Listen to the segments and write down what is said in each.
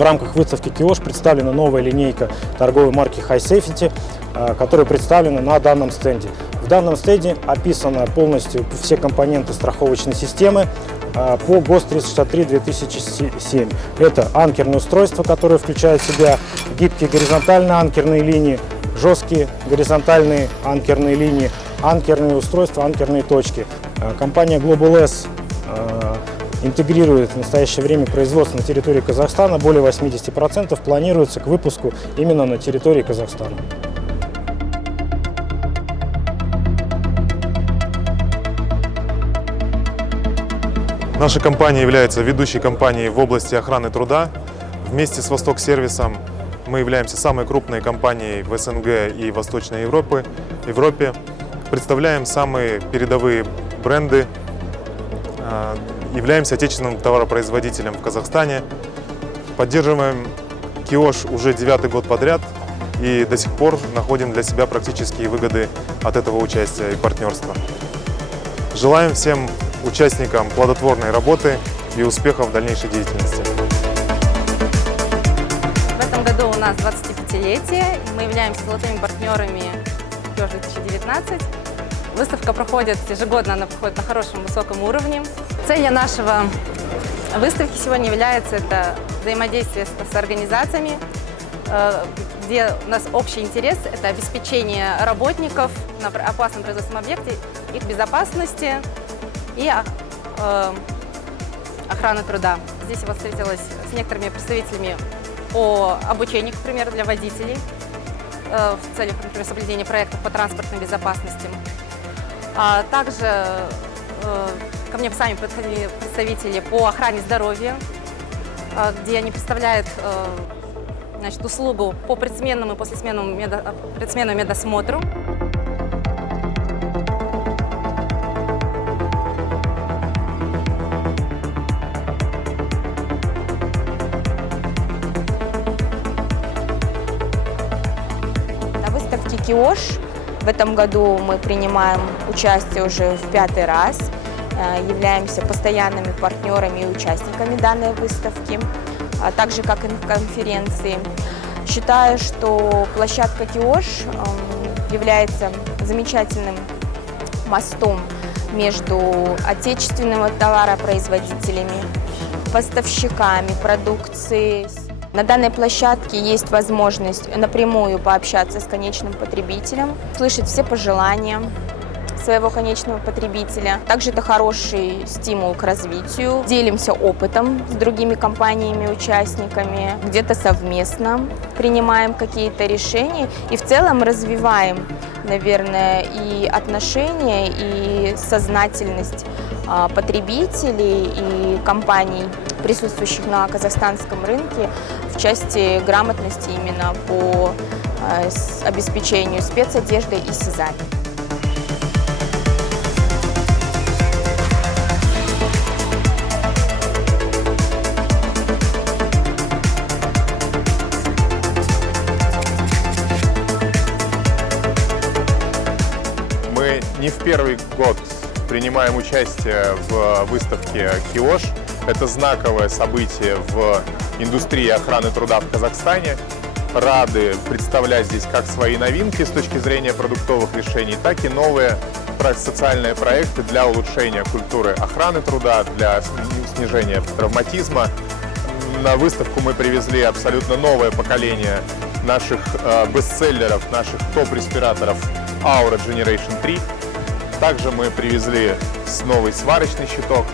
В рамках выставки «Киош» представлена новая линейка торговой марки High Safety, которая представлена на данном стенде. В данном стенде описаны полностью все компоненты страховочной системы по ГОСТ 363-2007. Это анкерные устройства, которые включают в себя гибкие горизонтальные анкерные линии, жесткие горизонтальные анкерные линии, анкерные устройства, анкерные точки. Компания Global S интегрирует в настоящее время производство на территории Казахстана. Более 80% планируется к выпуску именно на территории Казахстана. Наша компания является ведущей компанией в области охраны труда. Вместе с Восток Сервисом мы являемся самой крупной компанией в СНГ и Восточной Европе. Представляем самые передовые бренды, являемся отечественным товаропроизводителем в Казахстане. Поддерживаем «Киош» уже 9-й год подряд и до сих пор находим для себя практические выгоды от этого участия и партнерства. Желаем всем участникам плодотворной работы и успехов в дальнейшей деятельности. В этом году у нас 25-летие, мы являемся золотыми партнерами «Киош 2019». Выставка проходит ежегодно, она проходит на хорошем, высоком уровне. Целью нашего выставки сегодня является это взаимодействие с организациями, где у нас общий интерес – это обеспечение работников на опасном производственном объекте, их безопасности и охраны труда. Здесь я встретилась с некоторыми представителями по обучению, к примеру, для водителей в целях, например, соблюдения проектов по транспортной безопасности. А также ко мне сами подходили представители по охране здоровья, где они представляют услугу по предсменному и послесменному медосмотру. На выставке «Киош» в этом году мы принимаем участие уже в 5-й раз, являемся постоянными партнерами и участниками данной выставки, так же, как и в конференции. Считаю, что площадка «Киош» является замечательным мостом между отечественными товаропроизводителями, поставщиками продукции. На данной площадке есть возможность напрямую пообщаться с конечным потребителем, слышать все пожелания своего конечного потребителя. Также это хороший стимул к развитию. Делимся опытом с другими компаниями-участниками, где-то совместно принимаем какие-то решения и в целом развиваем, наверное, и отношения, и сознательность потребителей и компаний, присутствующих на казахстанском рынке, в части грамотности именно по обеспечению спецодежды и сязаний. Мы не в первый год принимаем участие в выставке «Киош». Это знаковое событие в индустрии охраны труда в Казахстане. Рады представлять здесь как свои новинки с точки зрения продуктовых решений, так и новые социальные проекты для улучшения культуры охраны труда, для снижения травматизма. На выставку мы привезли абсолютно новое поколение наших бестселлеров, наших топ-респираторов Aura Generation 3. Также мы привезли новый сварочный щиток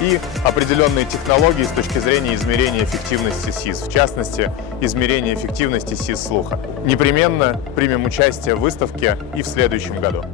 и определенные технологии с точки зрения измерения эффективности СИЗ, в частности, измерения эффективности СИЗ слуха. Непременно примем участие в выставке и в следующем году.